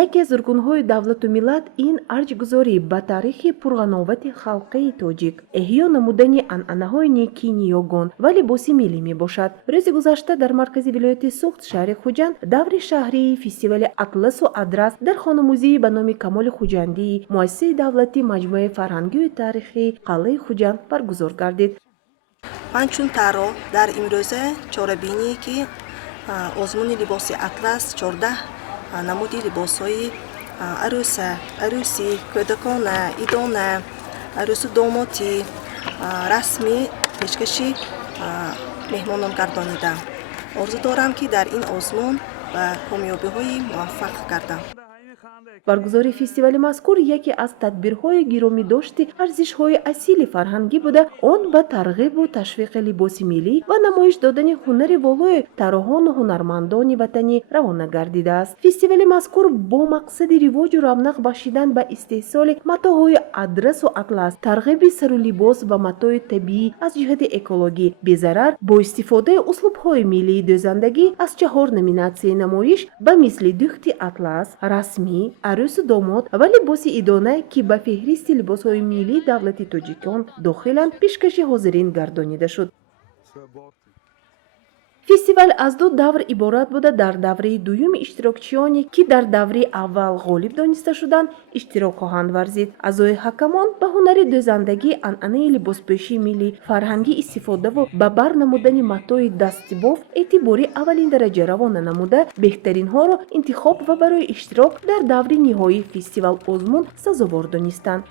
яке аз рукунҳои давлату миллат ин арҷгузорӣ ба таърихи пурғановати халқии тоҷик, эҳё намудани анъанаҳои некини ёгон ва либоси миллӣ мебошад. Рӯзи гузашта дар маркази вилояти Суғд, шаҳри Хуҷанд, даври шаҳрии фестивали «Атласу Адрас» дар хонамӯзии ба номи Камоли Хуҷандии муассисаи давлатии маҷмӯаи фарҳангию таърихии қалъаи Хуҷанд баргузор гардид. ман чун таро дар имрӯза чорабинӣ ки озмуни либоси атлас 14 намуди либосҳои арӯса, арӯсӣ, кӯдакона, идона, арӯсу домотӣ расмӣ пешкаши меҳмонон гардонидам. орзу дорам ки дар ин озмун ба комёбиҳои муваффақ гардам. баргузории фестивали мазкур яке аз тадбирҳои гиромидошти арзишҳои асили фарҳангӣ буда, он ба тарғибу ташвиқи либоси миллӣ ва намоиш додани ҳунари волои тароҳону ҳунармандони ватанӣ равона гардидааст. Фестивали мазкур бо мақсади ривоҷу равнақ бахшидан ба истеҳсоли матоъҳои адрасу атлас, тарғиби сару либос ва матоъи табиӣ аз ҷиҳати экологӣ безарар бо истифодаи услубҳои миллии дӯзандагӣ аз 4 номинатсияи намоиш ба мисли духти атлас, расмӣ, арӯсу домод ва либоси идона, ки ба феҳристи либосҳои миллии давлати тоҷикон дохиланд, пешкаши ҳозирин гардонида шуд. фестивал аз 2 давр иборат буда, дар давраи дуюми иштирокчиёне, ки дар давраи аввал ғолиб дониста шуданд, иштирок хоҳанд варзид. аъзои ҳакамон ба ҳунари дӯзандагӣ, анъанаи либоспӯшии миллӣ, фарҳангӣ истифодаву ба бар намудани матоъи дастибоф эътибори аввалин дараҷа равона намуда, беҳтаринҳоро интихоб ва барои иштирок дар даври ниҳоии фестивал озмун сазовор донистанд.